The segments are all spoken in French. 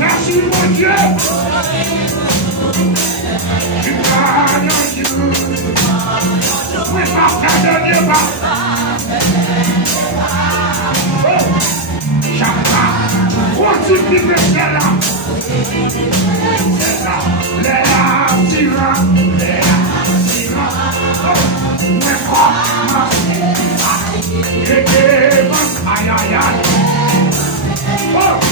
Merci mon Dieu. Tu parles en Dieu. Oui, par ta dernière part. Chaque part, continue de faire là. C'est là, les tyrans, les tyrans. Oui, crois-moi. Et devant, aïe, aïe, aïe. Oh!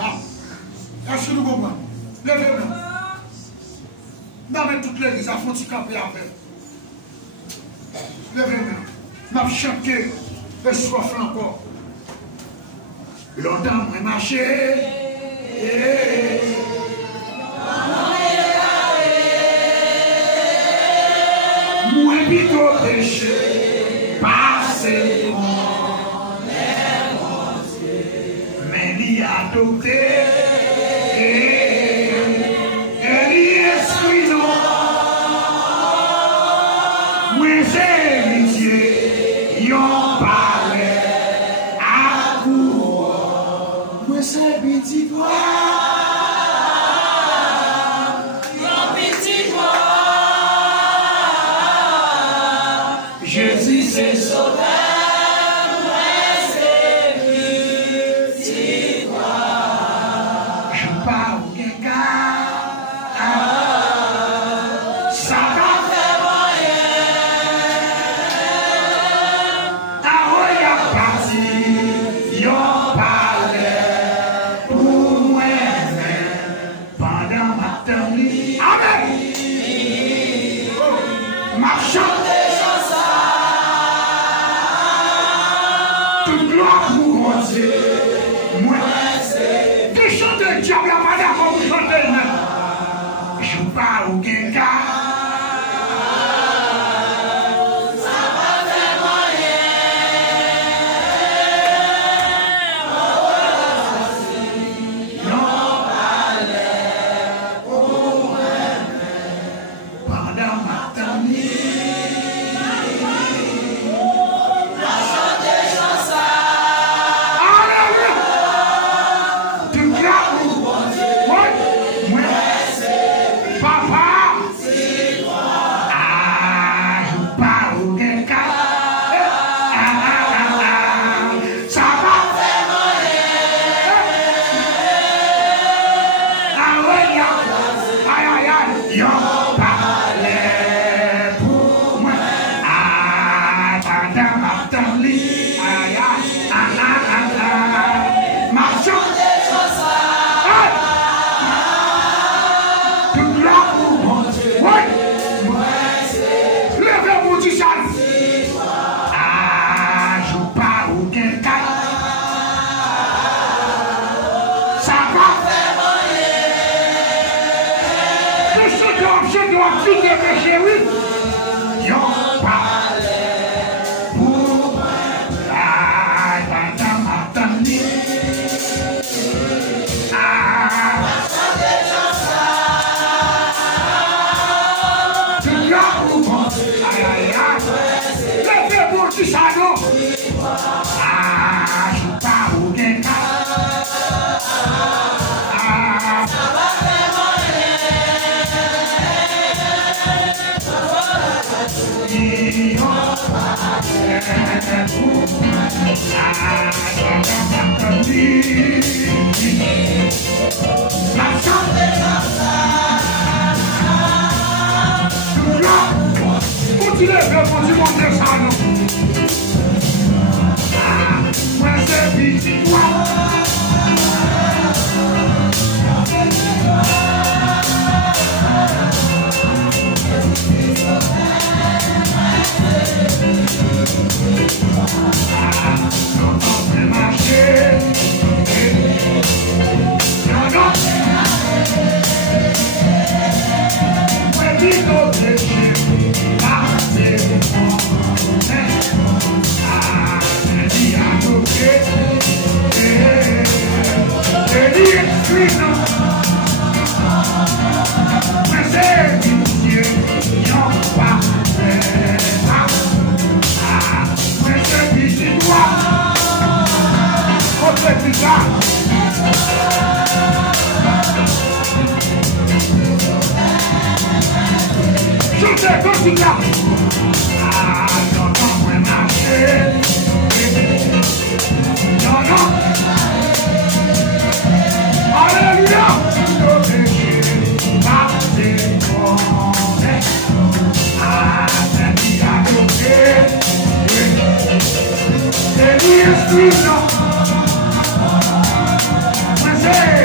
Est-ce que nous comprenons? Levez-nous. Nous avons toute l'église à fond de camper après. Levez-nous. Nous avons chanté le soif encore. Longtemps, moi marché. Moi, plutôt péché. Passé, mais il a adopté. Jésus c'est sauveur, c'est petit toi. Je parle au gars, ça va faire rien. Ah oui, y'a parti, y'en parlait pour moi-même pendant ma tournée. Amen. Marchand. Moi, que chante le diable, il n'y a pas d'accord pour chanter. Je parle au gars. Ça va faire rien. Non, parlait pour moi-même pendant ma tournée. Mas é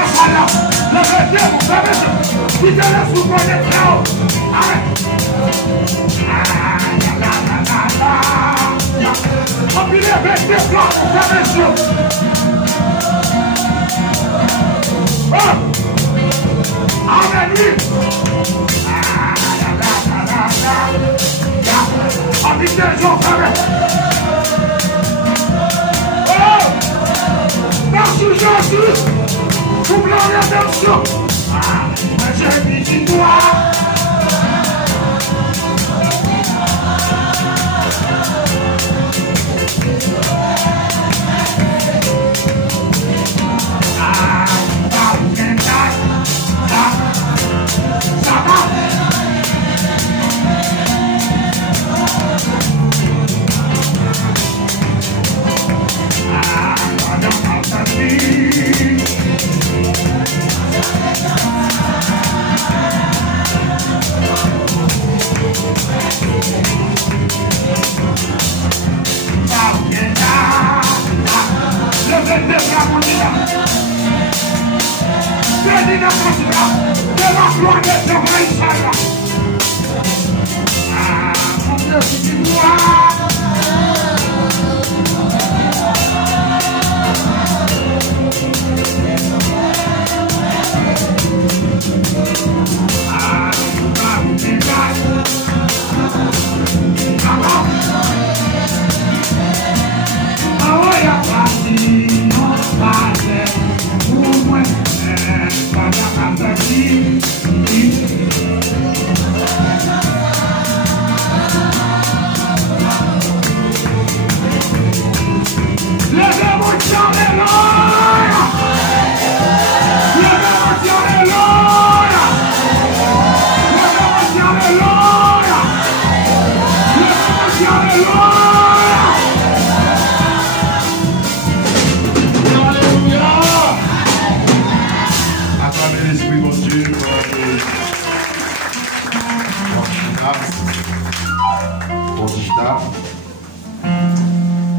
dans ça là. Levez-vous, levez-vous. Quittez-le sous vos écrans. Arrête. Empilez avec des plans, levez-vous. Amen, oui. Avec des gens, merci Jésus, pour la rédemption. J'ai dit toi.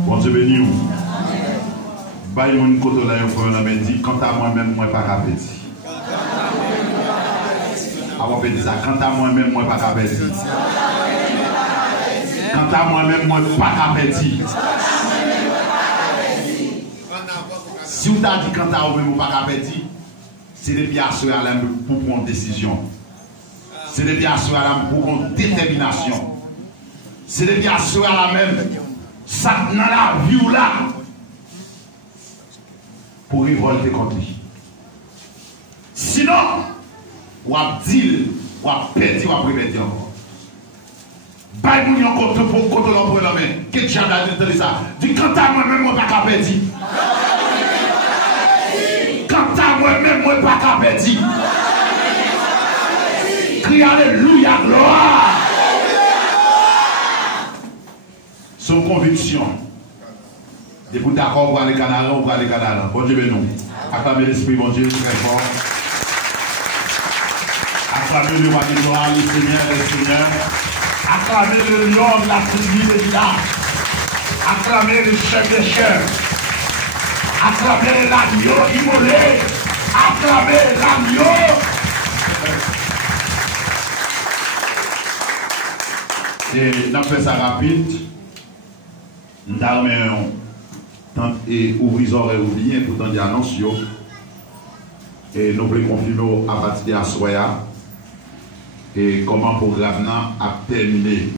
Bon Dieu béni vous. Baille mon côté là, on m'a dit, quant à moi-même, moi pas capéti. Avant de dire ça, quant à moi-même, moi pas capéti. Quant à moi-même, moi pas capéti. Si vous avez dit quant à vous-même, moi pas capéti, c'est des pièces à l'âme pour prendre une décision. C'est des pièces à l'âme pour prendre une détermination. C'est des pièces à la même. Ça dans la vie ou là. Pour révolter contre lui. Sinon, ou à dire, ou à perdre, ou à prévenir encore. Baille moun yon contre l'homme la main. Qu'est-ce que j'ai dit ça? Dis quant à moi-même, moi pas qu'à perdre. Quant à moi-même, moi pas qu'à perdre. Crie alléluia, gloire. Son conviction. Et pour d'accord pour aller Canada, on va aller Canada. Bon Dieu, nous. Acclamez l'Esprit, bon Dieu, très fort. Acclamez le roi de gloire, le Seigneur, le Seigneur. Acclamez le lion de la tribu de Juda. Acclamez le chef des chefs. Acclamez l'agneau immolé. Acclamez l'agneau. Et nous faisons ça rapide. Nous avons et ouvrir les oreilles ou bien pour entendre l'annonce. Et nous voulons confirmer à partir de la soirée et comment le programme a terminé.